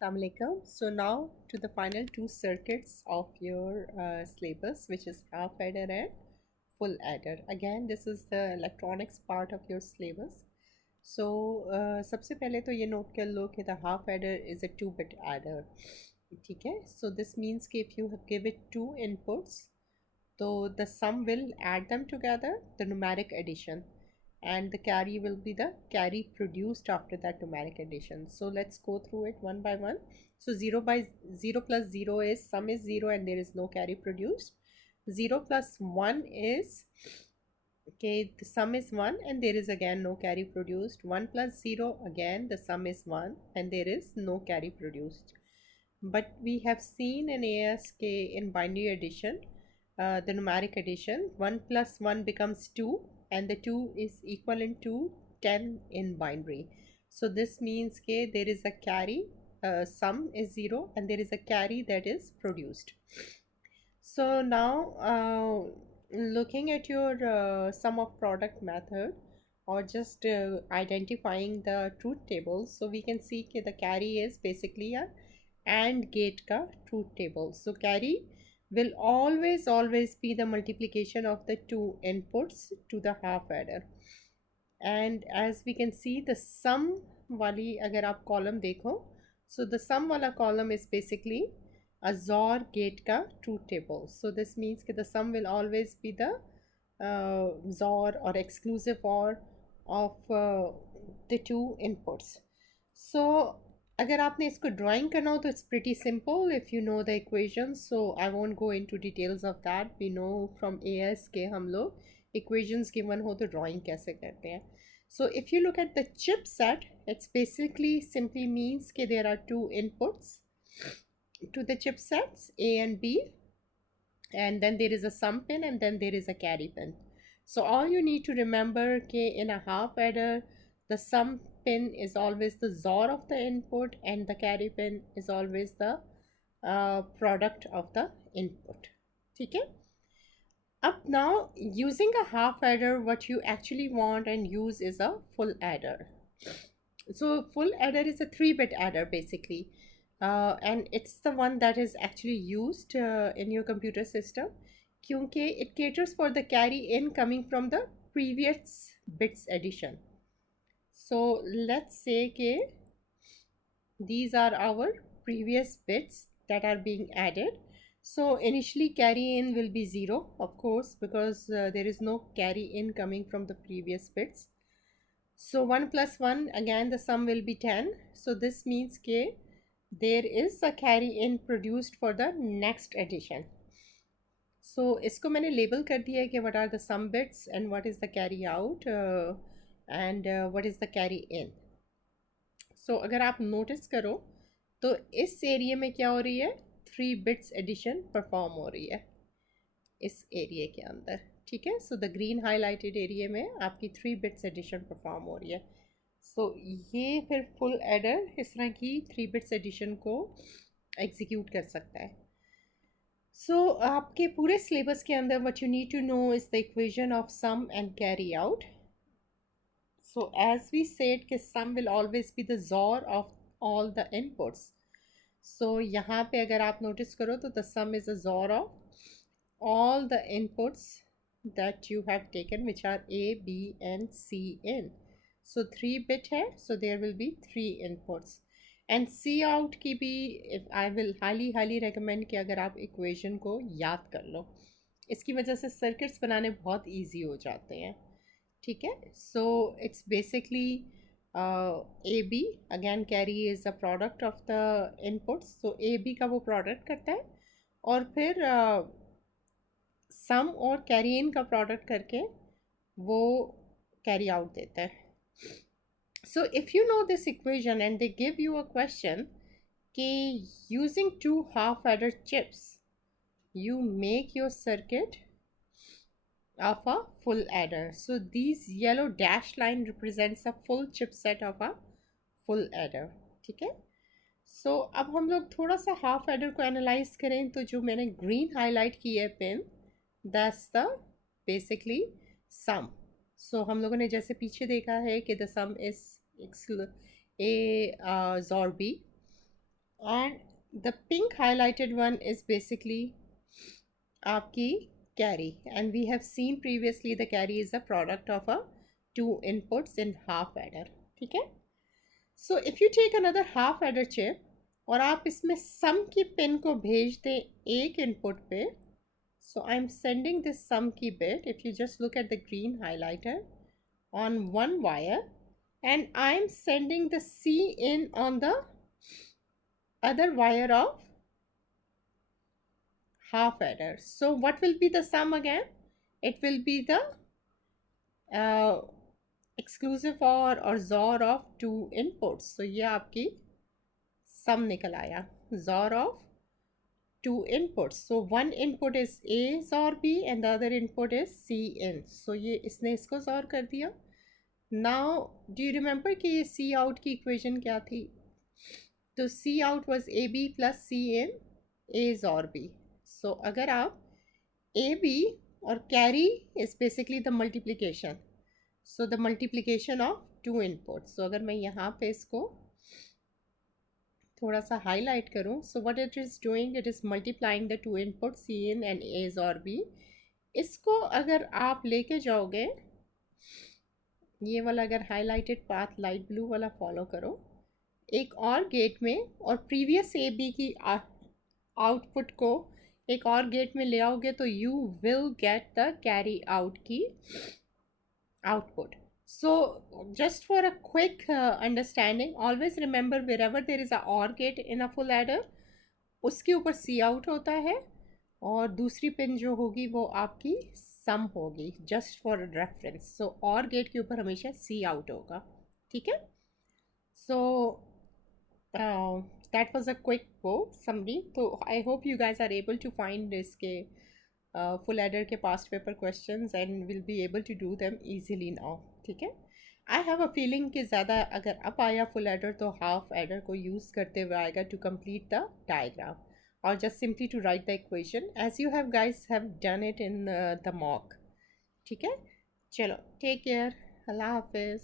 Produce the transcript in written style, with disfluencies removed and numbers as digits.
Assalamualaikum. So now to the final two circuits of your syllabus, which is half adder and full adder. Again, this is the electronics part of your syllabus. So सबसे पहले तो ये note कर लो कि the half adder is a 2-bit adder. ठीक है? So this means कि if you give it two inputs, so the sum will add them together, the numeric addition, and the carry will be the carry produced after that numeric addition. So let's go through it one by one. So 0 by 0 plus 0 is sum is 0 and there is no carry produced. 0 plus 1 is okay, the sum is 1 and there is again no carry produced. 1 plus 0, again the sum is 1 and there is no carry produced. But we have seen in ASK in binary addition, the numeric addition, 1 plus 1 becomes 2 and the 2 is equivalent to 10 in binary. So this means that there is a carry, sum is 0 and there is a carry that is produced. So now looking at your sum of product method, or just identifying the truth tables, so we can see that the carry is basically a AND gate ka truth table. So carry will always be the multiplication of the two inputs to the half adder. And as we can see, the sum wali agar aap column dekho, so the sum wala column is basically a XOR gate ka truth table. So this means that the sum will always be the XOR or exclusive OR of the two inputs. So अगर आपने इसको drawing करना हो तो it's pretty simple if you know the equations. So I won't go into details of that. We know from AS के हम लोग equations given हो तो ड्राइंग कैसे करते हैं. So if you look at the chipset, it's basically simply means that there are two inputs to the chipsets, A and B, and then there is a sum pin and then there is a carry pin. So all you need to remember that in a half adder, the sum pin is always the XOR of the input and the carry pin is always the product of the input. Okay? Up now, using a half adder, what you actually want and use is a full adder. So full adder is a 3-bit adder basically, and it's the one that is actually used in your computer system क्योंकि it caters for the carry in coming from the previous bits addition. So let's say that these are our previous bits that are being added. So initially carry in will be 0, of course, because there is no carry in coming from the previous bits. So 1 plus 1, again the sum will be 10. So this means that there is a carry in produced for the next addition. So इसको मैंने label कर दिया है कि what are the sum bits and what is the carry out and what is the carry in. So अगर आप notice करो तो इस एरिया में क्या हो रही है, 3 bits addition परफॉर्म हो रही है इस एरिया के अंदर. ठीक है. So the green highlighted area में आपकी 3 बिट्स एडिशन परफॉर्म हो रही है. सो ये फिर फुल एडर इस तरह की 3 बिट्स एडिशन को एग्जीक्यूट कर सकता है. सो आपके पूरे सिलेबस के अंदर what you need to know is the equation of sum and carry out. So as we said कि sum will always be the XOR of all the inputs. So यहाँ पे अगर आप नोटिस करो तो the sum is a XOR of all the inputs that you have taken, which are A, B and C in. So 3-bit है, so there will be 3 inputs. And C out की भी I will highly recommend कि अगर आप equation को याद कर लो, इसकी वजह से circuits बनाने बहुत easy हो जाते हैं. ठीक है. So it's basically AB, again carry is a product of the inputs. So AB का वो product करता है और फिर सम और कैरी इन का प्रोडक्ट करके वो कैरी आउट देता है. So if you know this equation and they give you a question कि using 2 half adder chips you make your circuit of a full adder. So these yellow dash line represents a full chipset of a full adder. ठीक है. सो अब हम लोग थोड़ा सा half adder को analyse करें तो जो मैंने ग्रीन हाईलाइट की है pin, that's the basically some. सो हम लोगों ने जैसे पीछे देखा है कि the some is a XOR B. and the pink highlighted one is basically आपकी carry, and we have seen previously the carry is a product of a two inputs in half adder. ठीक है? So if you take another half adder chip और आप इसमें sum की pin को भेज दें एक input पे, so I'm sending this sum key bit, if you just look at the green highlighter, on one wire, and I'm sending the C in on the other wire of half adder. So what will be the sum again? It will be the uh, exclusive or XOR of two inputs. So ये आपकी sum निकल आया, XOR of two inputs. So one input is A XOR B and the other input is C in. So ये इसने इसको XOR कर दिया. Now do you remember कि ये C out की equation क्या थी? तो C out was AB plus C in A XOR B. So अगर आप AB और carry is basically the multiplication. So the multiplication of two inputs. So अगर मैं यहाँ पे इसको थोड़ा सा highlight करूँ, so what it is doing, it is multiplying the two inputs C in and A XOR B. इसको अगर आप लेके जाओगे, ये वाला अगर highlighted path light blue वाला follow करो, एक और गेट में, और प्रीवियस ए बी की आउटपुट को एक और गेट में ले आओगे तो you will get the carry out की output. So just for a quick understanding, always remember wherever there is a OR gate in a full adder, उसके ऊपर C out होता है और दूसरी पिन जो होगी वो आपकी सम होगी, just for reference. So OR gate के ऊपर हमेशा C out होगा. ठीक है? सो that was a quick summary. So I hope you guys are able to find this full adder के past paper questions and will be able to do them easily now. ठीक है? I have a feeling कि ज़्यादा अगर अब आया full adder तो half adder को use करते हुए आएगा to complete the diagram, or just simply to write the equation as you have guys have done it in the mock. ठीक है? चलो, take care. अल्लाह हाफिज़.